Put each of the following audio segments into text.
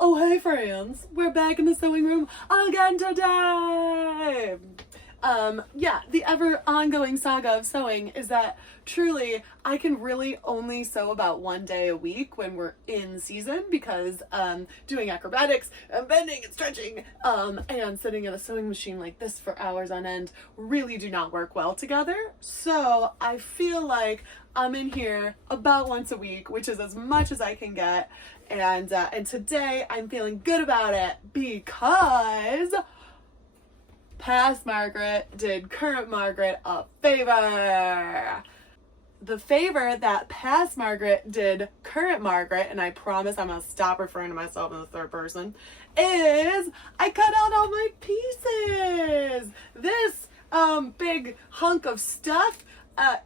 Oh hey friends, we're back in the sewing room again today! Yeah, the ever ongoing saga of sewing is that truly I can really only sew about one day a week when we're in season because doing acrobatics and bending and stretching and sitting at a sewing machine like this for hours on end really do not work well together. So I feel like I'm in here about once a week, which is as much as I can get. And today I'm feeling good about it because past Margaret did current Margaret a favor. The favor that past Margaret did current Margaret, and I promise I'm gonna stop referring to myself in the third person, is I cut out all my pieces. This big hunk of stuff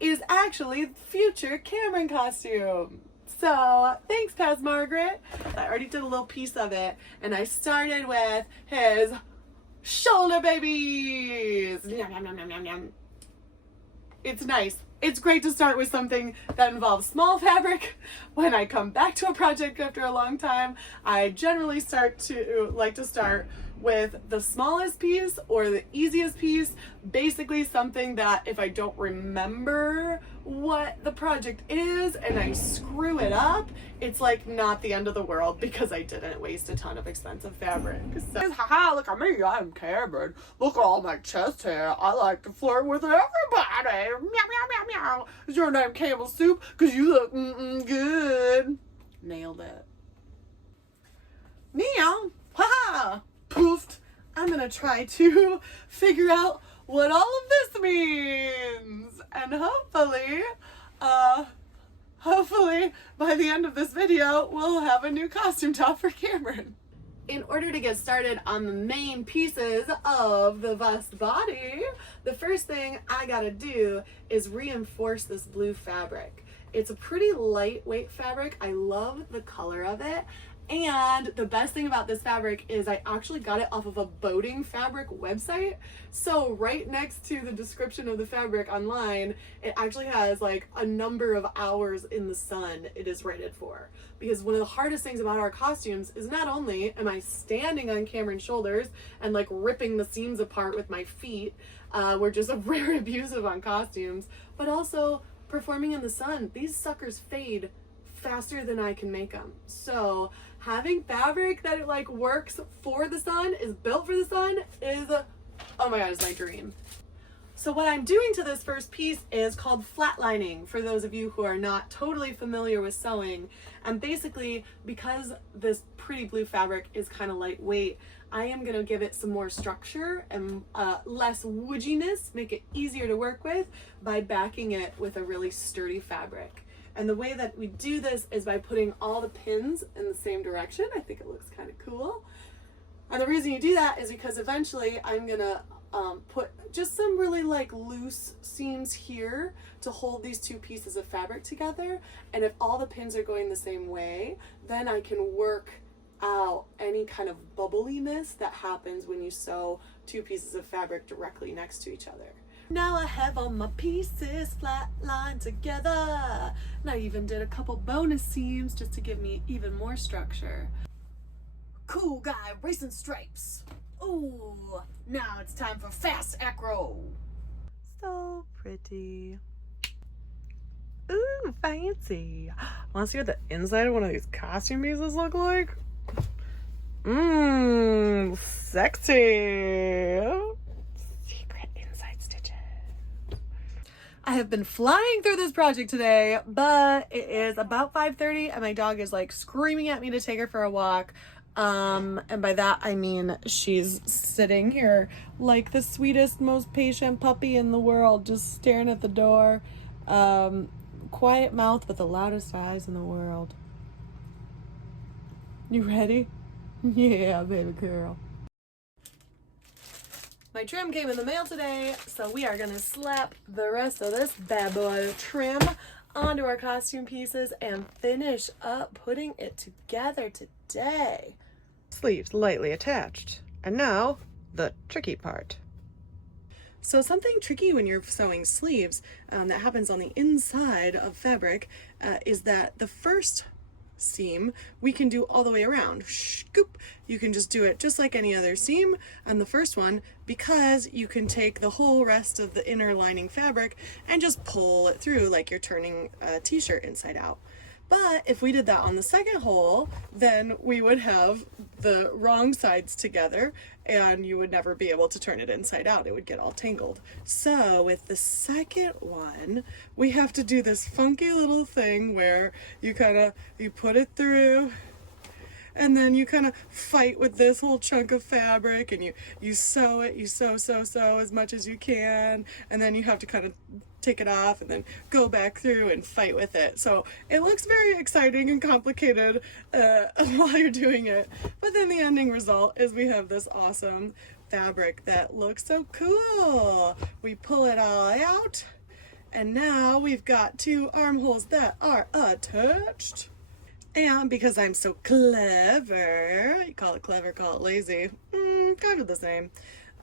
is actually future Cameron costume. So thanks, past Margaret. I already did a little piece of it, and I started with his shoulder babies. Yum, yum, yum, yum, yum, yum. It's nice. It's great to start with something that involves small fabric. When I come back to a project after a long time, I generally like to start with the smallest piece or the easiest piece, basically something that if I don't remember what the project is and I screw it up, it's like not the end of the world because I didn't waste a ton of expensive fabric. So, haha, look at me, I'm Cameron. Look at all my chest hair. I like to flirt with everybody. Meow, meow, meow, meow. Is your name Campbell Soup? Cause you look good. Nailed it. Meow. Haha. Poofed. I'm gonna try to figure out what all of this means, and hopefully by the end of this video we'll have a new costume top for Cameron. In order to get started on the main pieces of the bust body, the first thing I gotta do is reinforce this blue fabric. It's a pretty lightweight fabric. I love the color of it. And the best thing about this fabric is I actually got it off of a boating fabric website. So right next to the description of the fabric online, it actually has like a number of hours in the sun it is rated for. Because one of the hardest things about our costumes is not only am I standing on Cameron's shoulders and like ripping the seams apart with my feet, which is a rare abusive on costumes, but also performing in the sun. These suckers fade faster than I can make them. So having fabric that it like works for the sun, is built for the sun, is, oh my god, is my dream. So what I'm doing to this first piece is called flatlining, for those of you who are not totally familiar with sewing. And basically, because this pretty blue fabric is kind of lightweight, I am going to give it some more structure and less woodiness, make it easier to work with by backing it with a really sturdy fabric. And the way that we do this is by putting all the pins in the same direction. I think it looks kind of cool. And the reason you do that is because eventually I'm gonna put just some really like loose seams here to hold these two pieces of fabric together. And if all the pins are going the same way, then I can work out any kind of bubbliness that happens when you sew two pieces of fabric directly next to each other. Now I have all my pieces flatlined together. And I even did a couple bonus seams just to give me even more structure. Cool guy racing stripes. Ooh, now it's time for fast acro. So pretty. Ooh, fancy. Want to see what the inside of one of these costume pieces look like? Mmm, sexy. I have been flying through this project today, but it is about 5:30 and my dog is like screaming at me to take her for a walk. And by that I mean she's sitting here like the sweetest, most patient puppy in the world, just staring at the door. Quiet mouth but the loudest eyes in the world. You ready? Yeah, baby girl. My trim came in the mail today, so we are gonna slap the rest of this bad boy of trim onto our costume pieces and finish up putting it together today. Sleeves lightly attached. And now, the tricky part. So something tricky when you're sewing sleeves that happens on the inside of fabric is that the first seam, we can do all the way around. Scoop. You can just do it just like any other seam on the first one, because you can take the whole rest of the inner lining fabric and just pull it through like you're turning a t-shirt inside out. But if we did that on the second hole, then we would have the wrong sides together and you would never be able to turn it inside out. It would get all tangled. So with the second one, we have to do this funky little thing where you put it through, and then you kind of fight with this whole chunk of fabric, and you sew it, you sew as much as you can, and then you have to kind of take it off and then go back through and fight with it. So it looks very exciting and complicated while you're doing it, but then the ending result is we have this awesome fabric that looks so cool. We pull it all out, and now we've got two armholes that are attached. And because I'm so clever, you call it clever, call it lazy, kind of the same,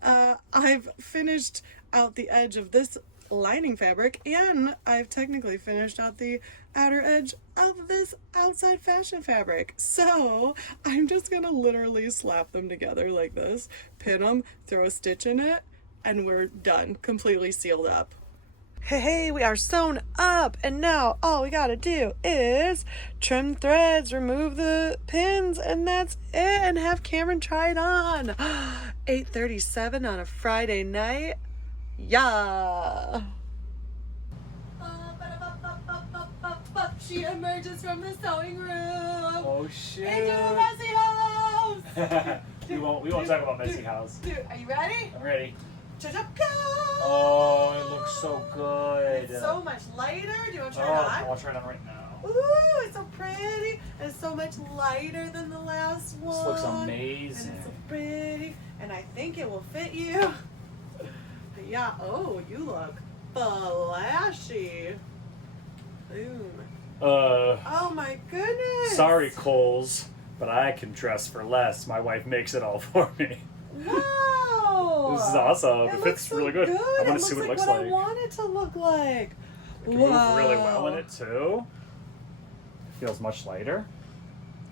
I've finished out the edge of this lining fabric, and I've technically finished out the outer edge of this outside fashion fabric. So I'm just gonna literally slap them together like this, pin them, throw a stitch in it, and we're done, completely sealed up. Hey, we are sewn up, and now all we gotta do is trim threads, remove the pins, and that's it, and have Cameron try it on. 8:37 on a Friday night. Yeah. She emerges from the sewing room. Oh shit. Into a messy house. we won't talk about messy house. Dude, are you ready? I'm ready. Cha-cha-go! Oh, it looks so good. It's so much lighter. Do you want to try Oh, it on? I'll try it on right now. Ooh, it's so pretty. And it's so much lighter than the last one. This looks amazing. And it's so pretty. And I think it will fit you. Yeah. Oh, you look flashy. Boom. Oh my goodness. Sorry, Coles, but I can dress for less. My wife makes it all for me. Wow. This is awesome. It looks fits so really good. I want to see what it looks what like. I want it to look like. It can move really well in it too. It feels much lighter.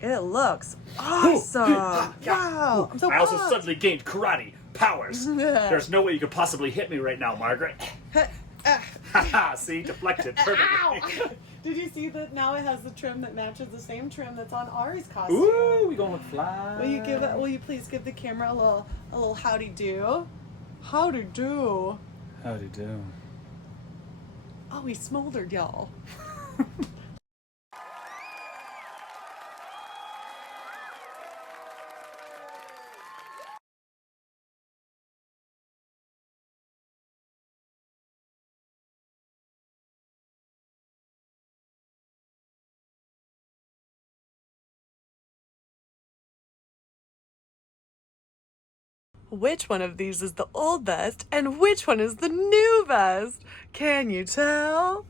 It looks awesome. Wow. I'm so I also pumped. suddenly gained karate powers. There's no way you could possibly hit me right now, Margaret. Haha, see? Deflected perfectly. Did you see that now it has the trim that matches the same trim that's on Arie's costume? Ooh, we gonna look fly. Will you please give the camera a little howdy do? Howdy do. Howdy do. Oh, he smoldered, y'all. Which one of these is the old vest and which one is the new vest? Can you tell?